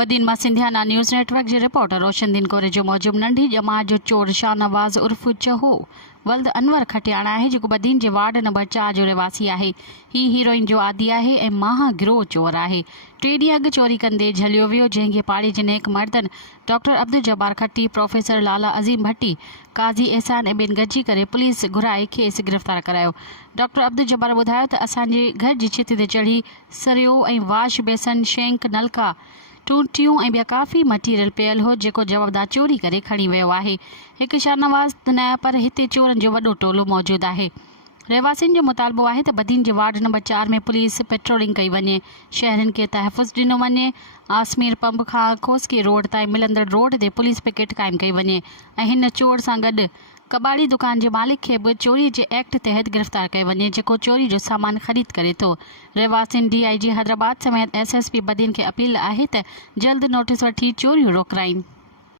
बदीन मां सिंधियाना news network जे रिपोर्टर रोशनदीन कोरे जो मौजूब नंढी जमात जो चोर शाहनवाज़ उर्फ चहो वल्द अनवर खटियाणा आहे जेको बदीन जे वार्ड नंबर 4 जो रहवासी आहे। ही हीरोइन जो आदि आहे ऐं महा गिरोह चोर आहे। 3 ॾींहं अॻु चोरी कंदे झलियो वियो, जंहिंखे पाड़ी जे नेक मर्दन डॉक्टर अब्दुल जब्बार खट्टी, प्रोफेसर लाला अज़ीम भट्टी, काज़ी एहसान ऐं ॿियनि गॾिजी करे पुलिस घुराए खेसि गिरफ़्तार करायो। डॉक्टर अब्दुल जब्बार ॿुधायो त असांजे घर जी छित ते चढ़ी सरियो ऐं वाश बेसन, शैंक, नलका, टूटियूं ऐं ॿिया काफ़ी मटीरियल पियल हो जेको जवाबदार चोरी करे खणी वियो आहे। हिकु शाहनवाज़ न पर हिते चोरनि जो वॾो टोलो मौजूदु आहे। रहवासियुनि जो मुतालबो आहे त बदीन जे वार्ड नंबर 4 में पुलिस पेट्रोलिंग कई वञे, शहरनि खे तहफ़ुज़ ॾिनो वञे, आसमीर पंप खां खोसकी रोड ताईं मिलंदड़ रोड ते पुलिस पिकेट क़ाइमु कई वञे ऐं हिन चोर सां गॾु कबाड़ी दुकान जे मालिक खे बि चोरी जे एक्ट तहत गिरफ़्तार कयो वञे जेको चोरी जो सामान ख़रीद करे थो। रहवासियुनि DIG हैदराबाद समेत SSP बदीन खे अपील आहे त जल्द नोटिस वठी चोरियूं रोकराइनि।